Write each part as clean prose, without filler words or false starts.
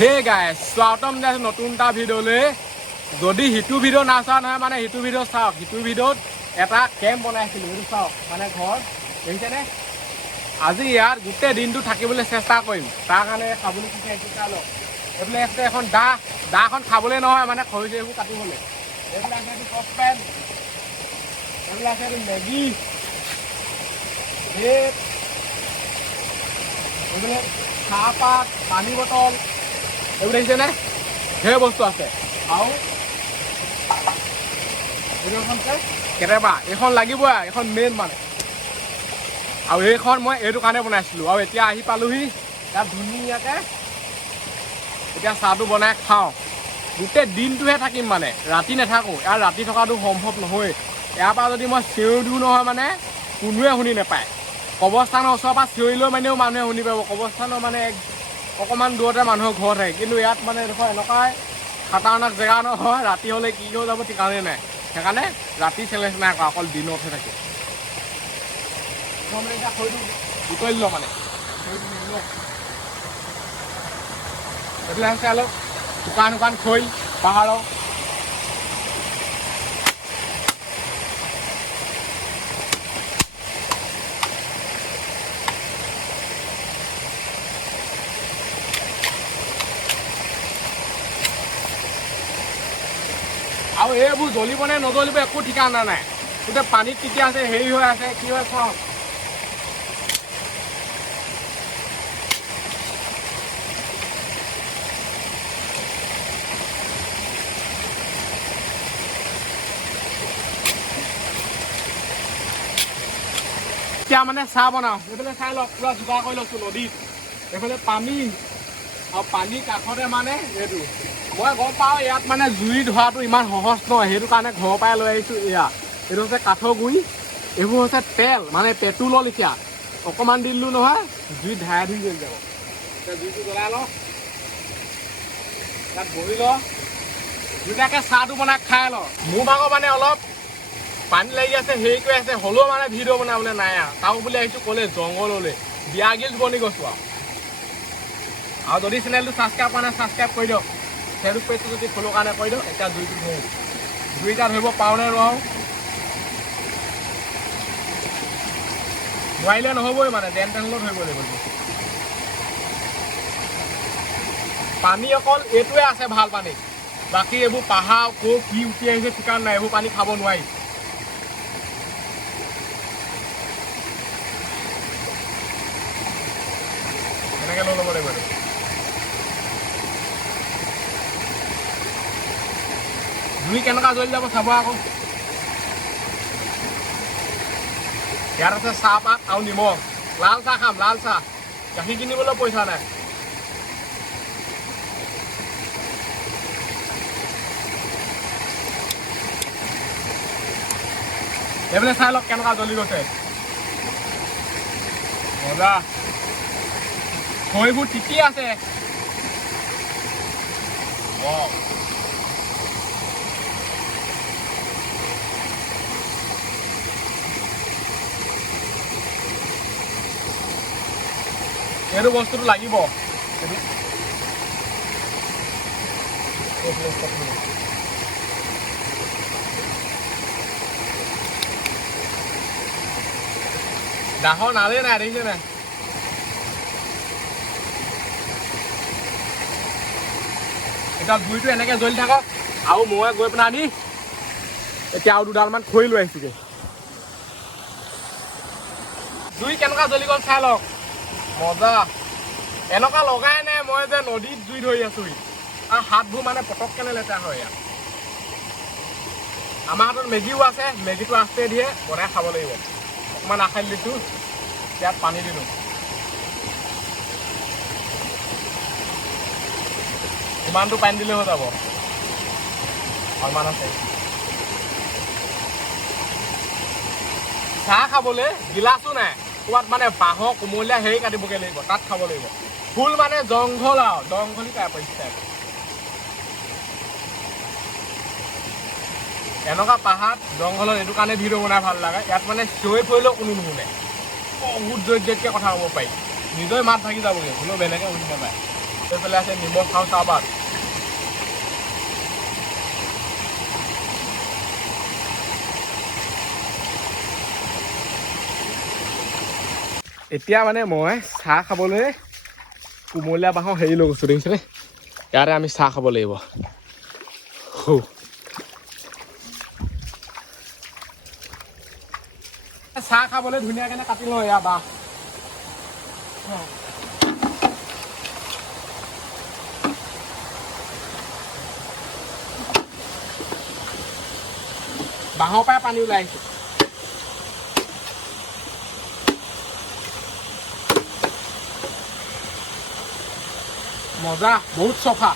Hey guys স্বাগতম জনাইছোঁ নতুন এটা ভিডিঅ'লৈ। যদি সিটো ভিডিঅ' নাচোৱা নহয় মানে সিটো ভিডিঅ' চাওক। সিটো ভিডিঅ'ত এটা কেম্প বনাইছিলোঁ, সেইটো চাওক। মানে ঘৰ দেখিছেনে? আজি ইয়াত গোটেই দিনটো থাকিবলৈ চেষ্টা কৰিম। তাৰ কাৰণে খাবলৈ কি খাইছোঁ চাই লওক। এইফালে আছে এখন দাখন খাবলৈ নহয়, মানে খৰি চৰিবোৰ কাটিবলৈ। এইফালে আছে এইটো চচপেন, এইফালে আছে এইটো মেগী, এইফালে চাহপাত, পানী বটল, এইবোৰ দেখিছেনে? ধেৰ বস্তু আছে। আৰু এইটো এখন কেতিয়াবা এইখন লাগিবই, এইখন মেইন মানে। আৰু এইখন মই এইটো কাৰণে বনাইছিলোঁ। আৰু এতিয়া আহি পালোহি ইয়াত ধুনীয়াকৈ। এতিয়া চাহটো বনাই খাওঁ। গোটেই দিনটোহে থাকিম মানে, ৰাতি নাথাকোঁ। ইয়াত ৰাতি থকাটো সম্ভৱ নহয়। ইয়াৰ পৰা যদি মই চিঞৰি দিওঁ নহয় মানে কোনোৱে শুনি নাপায়। কবৰস্থানৰ ওচৰৰ পৰা চিঞৰিলেও মানেও মানুহে শুনি পাব। কবৰস্থানৰ মানে অকণমান দূৰতে মানুহৰ ঘৰ থাকে, কিন্তু ইয়াত মানে দেখোন এনেকুৱাই খাতাৰনাক জেগা নহয়। ৰাতি হ'লে কি হৈ যাব ঠিকানে নাই। সেইকাৰণে ৰাতি চেলেঞ্জ নাই কৰা, অকল দিনতহে থাকে। মানে এতিয়া খৰিটো বুটলি লওঁ মানে এইবিলাক চাই লওক। শুকান খৰি পাহাৰৰ। আৰু এইবোৰ জ্বলিব নে নজ্বলিব একো ঠিকানা নাই। গোটেই পানীত কেতিয়া আছে, হেৰি হৈ আছে, কি হয় চাওঁ। এতিয়া মানে চাহ বনাওঁ। এইফালে চাই লওক, পুৰা যোগাৰ কৰি লৈছোঁ নদীত। এইফালে পানী, আৰু পানীৰ কাষতে মানে এইটো মই গম পাওঁ ইয়াত মানে জুই ধৰাটো ইমান সহজ নহয়। সেইটো কাৰণে ঘৰৰ পৰাই লৈ আহিছোঁ। এইটো হৈছে কাঠৰ গুৰি, এইবোৰ হৈছে তেল, মানে পেট্ৰলৰ লেখীয়া। অকণমান দিলোঁ নহয়, জুই ধাৰাই ধুই জ্বলি যাব। এতিয়া জুইটো জ্বলাই লওঁ, তাত বহি লওঁ, ধুনীয়াকৈ চাহটো বনাই খাই লওঁ। মোৰ ভাগৰ মানে অলপ পানী লাগি আছে, হেৰি কৰি আছে, হ'লেও মানে ভিডিঅ' বনাবলৈ নাই আৰু। তাও বুলি আহিছোঁ ক'লে জংঘললৈ, বিয়াগিল বনি গৈছোঁ আৰু যদি চেনেলটো ছাবস্ক্ৰাইব কৰা নাই ছাবস্ক্ৰাইব কৰি দিয়ক। ফেচবুক পেজটো যদি ফ'ল' কাৰণে কৰি দিয়ক। এতিয়া জুইটো ধৰোঁ, জুইটা ধৰিব পাৰোঁ নে নোৱাৰোঁ। নোৱাৰিলে নহ'বই মানে, যেন তেন হ'লেও ধৰিব লাগিব। পানী অকল এইটোৱে আছে ভাল পানী, বাকী এইবোৰ পাহাৰ ক'ত কি উঠি আহিছে ঠিকান নাই। এইবোৰ পানী খাব নোৱাৰি। এনেকৈ লৈ ল'ব লাগিব। জুই কেনেকুৱা জ্বলি যাব চাব আকৌ। ইয়াত আছে চাহপাত আৰু নিমখ। লাল চাহ খাম, লাল চাহ। গাখীৰ কিনিবলৈ পইচা নাই। এইফালে চাই লওক কেনেকুৱা জ্বলি গৈছে, মজা। খৰিবোৰ তিতি আছে। এইটো বস্তুটো লাগিব। ডাহৰ নালেই নাই, দেখিছে নাই? এতিয়া জুইটো এনেকৈ জ্বলি থাকক। আৰু মই গৈ পেলাই আনি এতিয়া আৰু দুডালমান খৰি লৈ আহিছোঁগৈ। জুই কেনেকুৱা জ্বলি গ'ল চাই লওক, মজা। এনেকুৱা লগাই নাই মই যে নদীত জুই ধৰি আছোঁহি। আৰু হাতবোৰ মানে পটককেনে লেতেৰা হয় ইয়াত। আমাৰ হাতত মেগীও আছে, মেগীটো আছে দিয়ে বনাই খাব লাগিব। অকণমান আখালি দিছোঁ, ইয়াত পানী দিলোঁ। ইমানটো পানী দিলে হৈ যাব। অলপমান আছে। চাহ খাবলৈ গিলাচো নাই। ক'ৰবাত মানে বাঁহৰ কোমলীয়া হেৰি কাটিবগৈ লাগিব, তাত খাব লাগিব। ফুল মানে জংঘল আৰু জংঘলি টাইপ পৰিষ্কাৰ। এনেকুৱা পাহাৰত জংঘলত এইটো কাৰণে ভিডিঅ' বনাই ভাল লাগে। ইয়াত মানে চিঞৰি ফুৰিলেও কোনো নুশুনে। বহুত জোৰকৈ কথা ক'ব পাৰি। নিজৰে মাত ভাগি যাবগৈ, হ'লেও বেলেগে শুনি নাপায়। এইফালে আছে নিমখ খাওঁ চাহপাত এতিয়া মানে মই চাহ খাবলৈ কুমলীয়া বাঁহৰ হেৰি লৈ গৈছোঁ দেখিছেনে ইয়াতে আমি চাহ খাব লাগিব চাহ খাবলৈ ধুনীয়াকে কাটি লওঁ ইয়াৰ বাঁহ বাঁহৰ পৰাই পানী ওলাই আহিছে মজা বহুত চফা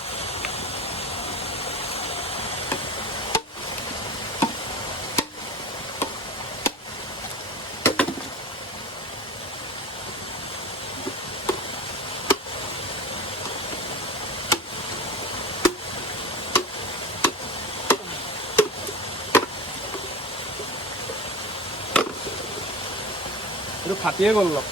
এইটো ফাটিয়ে গ'ল অলপ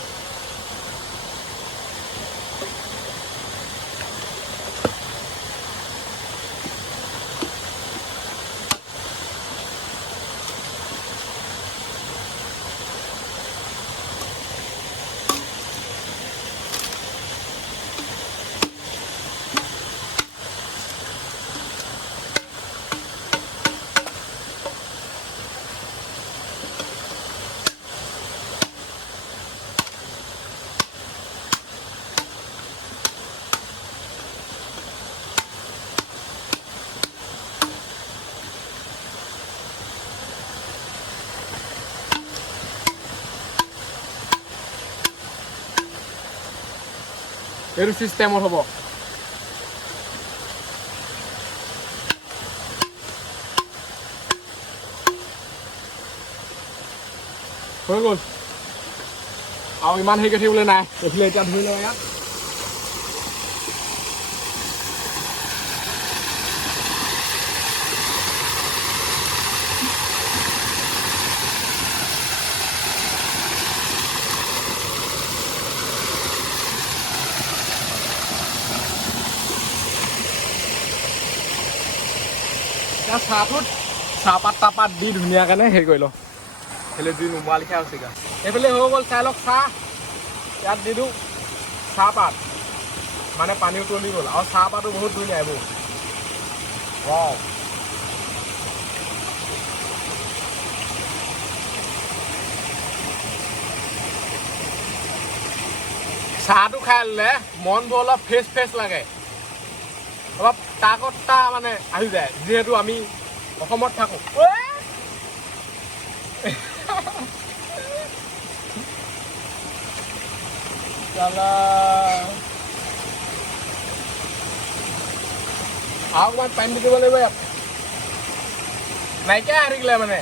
এইটো চিষ্টেমত হ'ব হৈ গ'ল আৰু ইমান হেৰি কৰি থাকিবলৈ নাই এইফালে এতিয়া ধুই লওঁ ইয়াত চাহটোত চাহপাত তাহপাত দি ধুনীয়াকৈ হেৰি কৰি লওঁ এইফালে জুই নোমোৱা লিখা হৈছে গা এইফালে হৈ গ'ল চাই লওক চাহ ইয়াত দি দিওঁ চাহপাত মানে পানী উতলি গ'ল আৰু চাহপাতো বহুত ধুনীয়া এইবোৰ ৱাও চাহটো খাই ল'লে মনবোৰ অলপ ফ্ৰেছ ফ্ৰেছ লাগে অলপ তাকতা মানে আহি যায় যিহেতু আমি অসমত থাকোঁ আৰু অকণমান পানী দি দিব লাগিব ইয়াত নাইকিয়া হৈ থাকিলে মানে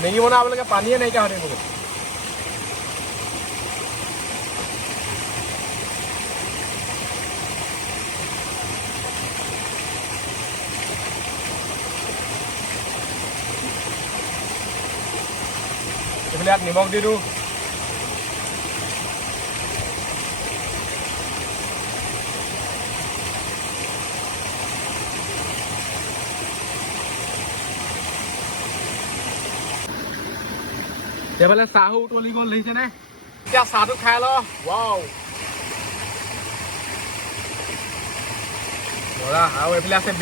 মেগী বনাবলৈকে পানীয়ে নাইকিয়া হৈ থাকিব এইফালে ইয়াত নিমখ দি দিওঁ এইফালে চাহো উতলি গ'ল দেখিছেনে এতিয়া চাহটো খাই ল ৱাও বৰা আৰু এইফালে আছে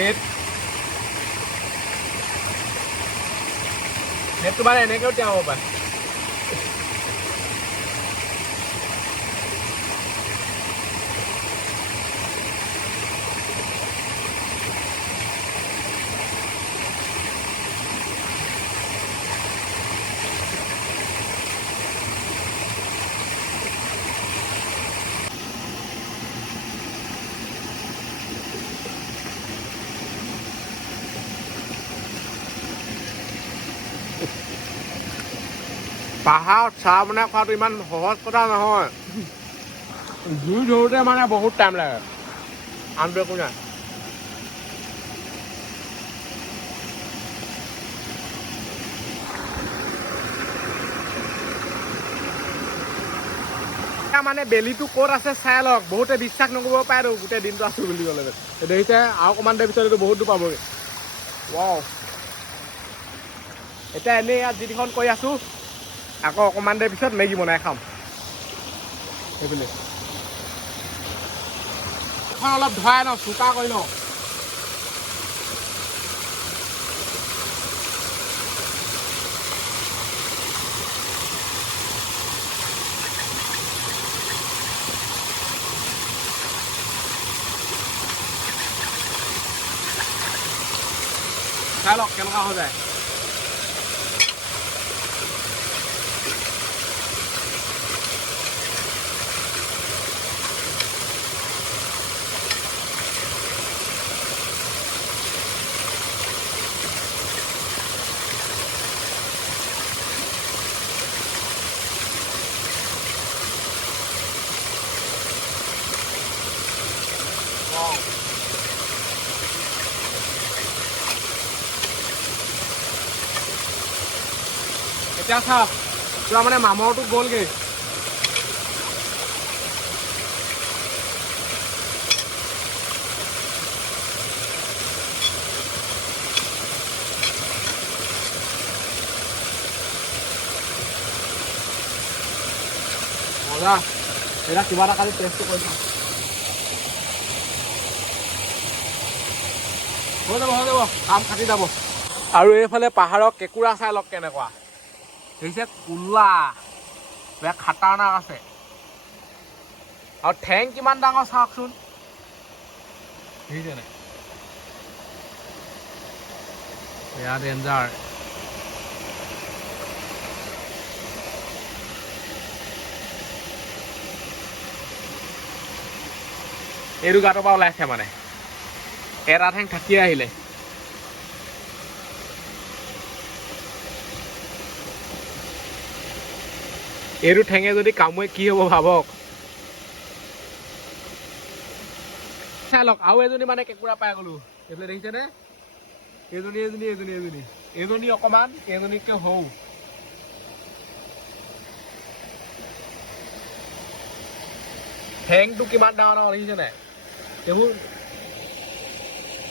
নেটটো bare এনেকৈও তিয়াব পাৰে পাহাৰত চাহ বনাই খোৱাটো ইমান সহজ কথা নহয় জুই ধৰোঁতে মানে বহুত টাইম লাগে আনটো একো নাই মানে বেলিটো ক'ত আছে চাই লওক বহুতে বিশ্বাস নকৰিব পাৰে আৰু গোটেই দিনটো আছোঁ বুলি ক'লে দেখিছে আৰু অকণমান দেৰি পিছত এইটো বহুত দূৰ পাবগৈ ৱাও এতিয়া এনেই ইয়াত যিখন কৰি আছোঁ আকৌ অকণমান দেৰি পিছত মেগী বনাই খাম সেইবুলি এখন অলপ ধৰাই লওঁ চোকা কৰি লওঁ চাই লওক কেনেকুৱা হৈ যায় এতিয়া চা পুৰা মানে মামৰটো গ'লগৈ মজা এতিয়া কিবা এটা খালি টেষ্টটো কৰি চাওঁ হৈ যাব কাম খাটি যাব আৰু এইফালে পাহাৰৰ কেঁকুৰা চাই লওক কেনেকুৱা দেখিছে কোলা বেয়া খাটাৰনাক আছে আৰু ঠেং কিমান ডাঙৰ চাওকচোন দেখিছে নাই বেয়া ডেঞ্জাৰ এইটো গাঁতৰ পৰা ওলাইছে মানে এটা ঠেং থাকিয়ে আহিলে এইটো ঠেঙে যদি কামুৱে কি হ'ব ভাবক চাই লওক আৰু এজনী মানে কেঁকুৰা পাই গ'লো এইফালে দেখিছেনে এজনী অকণমান এজনীতকৈ সৰু ঠেংটো কিমান ডাঙৰ ডাঙৰ দেখিছে নাই এইবোৰ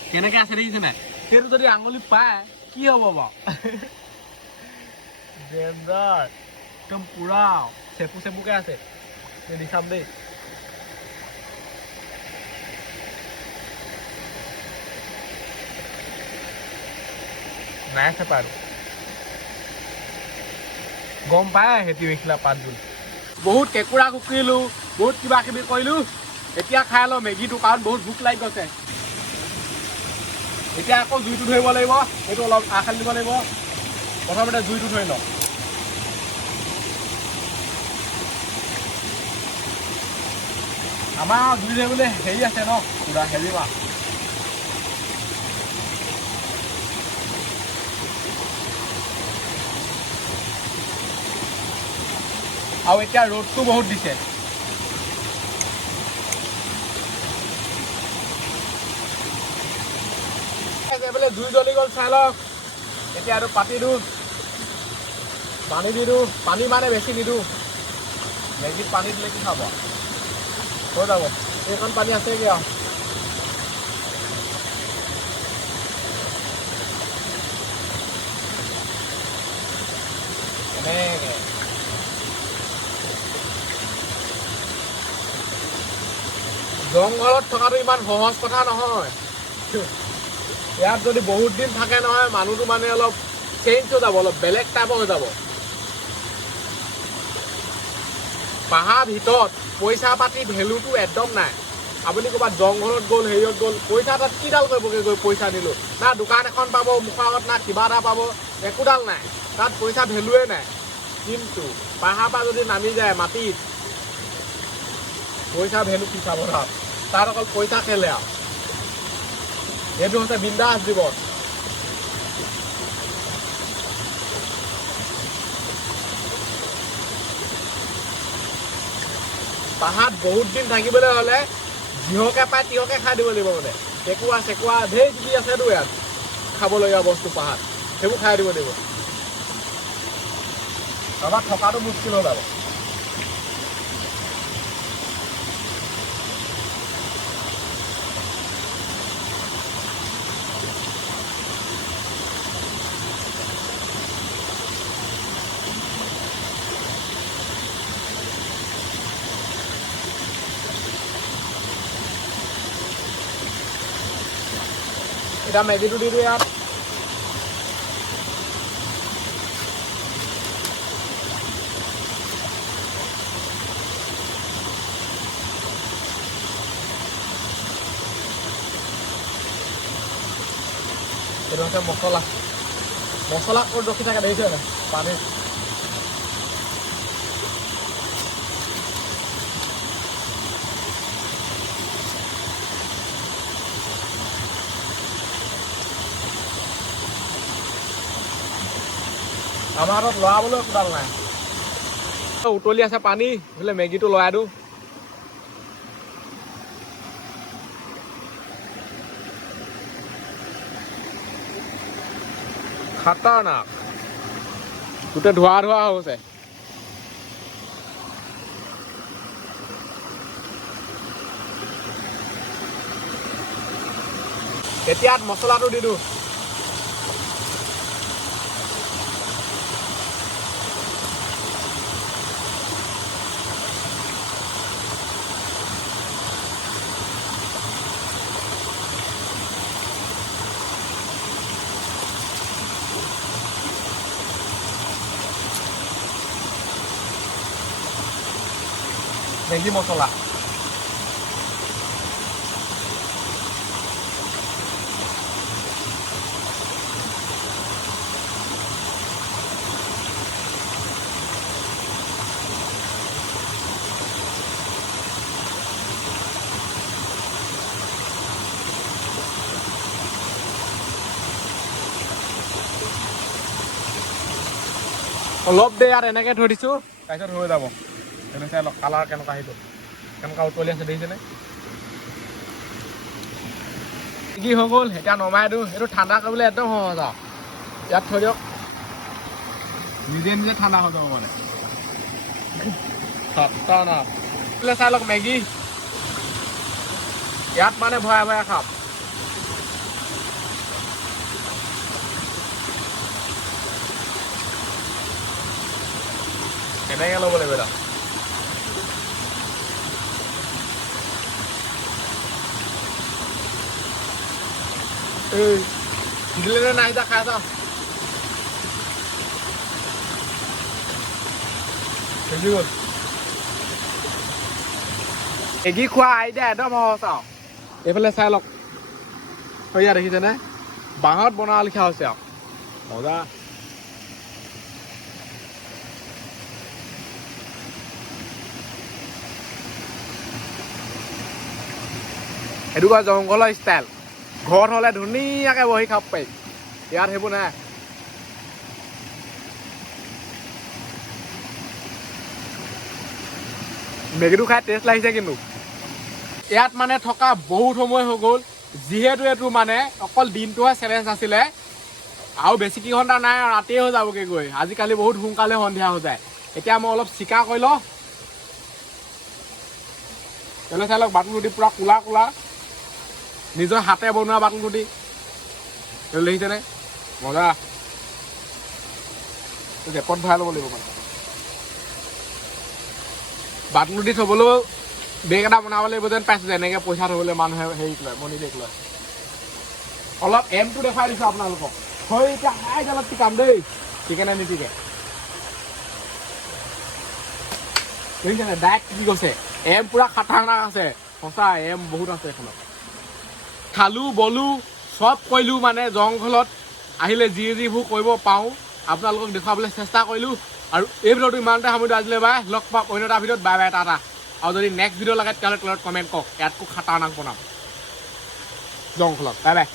কেনেকৈ আছে দেখিছে নাই সেইটো যদি আঙুলি পায় কি হ'ব বাৰু ডেঞ্জাৰ একদম পুৰা চেপুকে আছে দেখাম দেই নাই চেপা আৰু গম পায় সেতি মেখিলা পাতবোৰ বহুত কেঁকুৰা কুকুৰিলোঁ বহুত কিবা কিবি কৰিলোঁ এতিয়া খাই লওঁ মেগীটো কাৰণ বহুত ভোক লাগি গৈছে এতিয়া আকৌ জুইটো ধৰিব লাগিব এইটো অলপ আখালি দিব লাগিব প্ৰথমতে জুইটো ধৰি লওঁ আমাৰ জুই ধৰিবলৈ হেৰি আছে ন পুৰা হেৰি মাছ আৰু এতিয়া ৰ'দটো বহুত দিছে এইফালে জুই জ্বলি গ'ল চাই লওক এতিয়া আৰু পাতি দিওঁ পানী দি দিওঁ পানী মানে বেছি নিদিওঁ মেগীত পানী দিলে কি খাব হৈ যাব এইখন পানী আছেগৈ আৰু এনেকৈ জংঘলত থকাটো ইমান সহজ কথা নহয় ইয়াত যদি বহুত দিন থাকে নহয় মানুহটো মানে অলপ চেঞ্জ হৈ যাব অলপ বেলেগ টাইপৰ হৈ যাব পাহাৰ ভিতৰত পইচা পাতি ভেলুটো একদম নাই আপুনি ক'ৰবাত জংঘলত গ'ল হেৰিয়ত গ'ল পইচা তাত কিডাল কৰিবগৈ গৈ পইচা দিলোঁ না দোকান এখন পাব মুখৰ আগত না কিবা এটা পাব একোডাল নাই তাত পইচা ভেলুৱে নাই কিন্তু পাহাৰ পৰা যদি নামি যায় মাটিত পইচা ভেলু কি চাব তাত অকল পইচা খেলে আৰু এইটো হৈছে বিন্দাছ জীৱন পাহাৰত বহুত দিন থাকিবলৈ হ'লে যিহকে পায় তিহকে খাই দিব লাগিব মানে কেঁকুৰা চেকুৰা ঢেৰ কিবি আছেতো ইয়াত খাবলগীয়া বস্তু পাহাৰত সেইবোৰ খাই দিব লাগিব আমাৰ থকাটো মুস্কিল হৈ যাব এটা মেগীটো দি দিওঁ ইয়াত এইটো হৈছে মছলা মছলা ক'ত ৰখি থাকে দেখিছে নাই পানী আমাৰ হাতত লৰাবলৈ কোদাল নাই উতলি আছে পানী এইফালে মেগীটো লৰাই দিওঁ খাতাৰনাক গোটেই ধোৱা ধোৱা হৈছে এতিয়া মছলাটো দি দিওঁ মেগী মছলা অলপ দেৰি ইয়াত এনেকৈ থৈ দিছোঁ তাৰপিছত হৈ যাব তেনেকৈ অলপ কালাৰ কেনেকুৱা আহিব কেনেকুৱা উতলি আছে দেখিছেনে কি হৈ গ'ল এতিয়া নমাই দিওঁ এইটো ঠাণ্ডা কৰিবলৈ একদম সহজ আৰু ইয়াত থৈ দিয়ক নিজে নিজে ঠাণ্ডা হৈ যাব মানে চাই লওক মেগী ইয়াত মানে ভৰাই ভৰাই খাম এনেকৈ ল'ব লাগিব এটা দিলে নাই যা খাই যাওঁ মেগী খোৱা আইডিয়া একদম সহজ আৰু এইফালে চাই লওক সেয়া দেখিছেনে বাঁহত বনোৱা লিখা হৈছে আৰু মজা সেইটো কয় জংঘলৰ ষ্টাইল ঘৰত হ'লে ধুনীয়াকৈ বহি খাব পাৰি ইয়াত সেইবোৰ নাই মেগীটো খাই টেষ্ট লাগিছে কিন্তু ইয়াত মানে থকা বহুত সময় হৈ গ'ল যিহেতু এইটো মানে অকল দিনটোহে চেলেঞ্জ আছিলে আৰু বেছি কি ঘণ্টা নাই ৰাতিয়ে হৈ যাবগৈ গৈ আজিকালি বহুত সোনকালে সন্ধিয়া হৈ যায় এতিয়া মই অলপ চিকাৰ কৰি লওঁ তেলে চাই লওক বাটন ৰুটি পূৰা কোলা কোলা নিজৰ হাতে বনোৱা বাটন ৰুটি দেখিছেনে মজা জেপত ভৰাই ল'ব লাগিব মানে বাটন ৰুটি থ'বলৈও বেগ এটা বনাব লাগিব যেন পাইছোঁ যেনেকৈ পইচা থ'বলৈ মানুহে হেৰিক লয় মণি বেগ লয় অলপ এমটো দেখাই দিছোঁ আপোনালোকক হয় এতিয়া হাই জালত টিকাম দেই টিকেনে নিটিকে দেখিছেনে ডাইৰেক্ট কি কৈছে এম পূৰা খাটাৰনাক আছে সঁচা এম বহুত আছে এইখনত খালোঁ বলোঁ চব কৰিলোঁ মানে জংঘলত আহিলে যিবোৰ কৰিব পাওঁ আপোনালোকক দেখুৱাবলৈ চেষ্টা কৰিলোঁ আৰু এই ভিডিঅ'টো ইমানতে সামৰি আজিলৈ বাই লগ পাম অন্য এটা ভিডিঅ'ত বাই বাই টাটা আৰু যদি নেক্সট ভিডিঅ' লাগে তেতিয়াহ'লে তলত কমেণ্ট কৰক ইয়াতকৈ খাটাৰনাক বনাম জংঘলত বাই বাই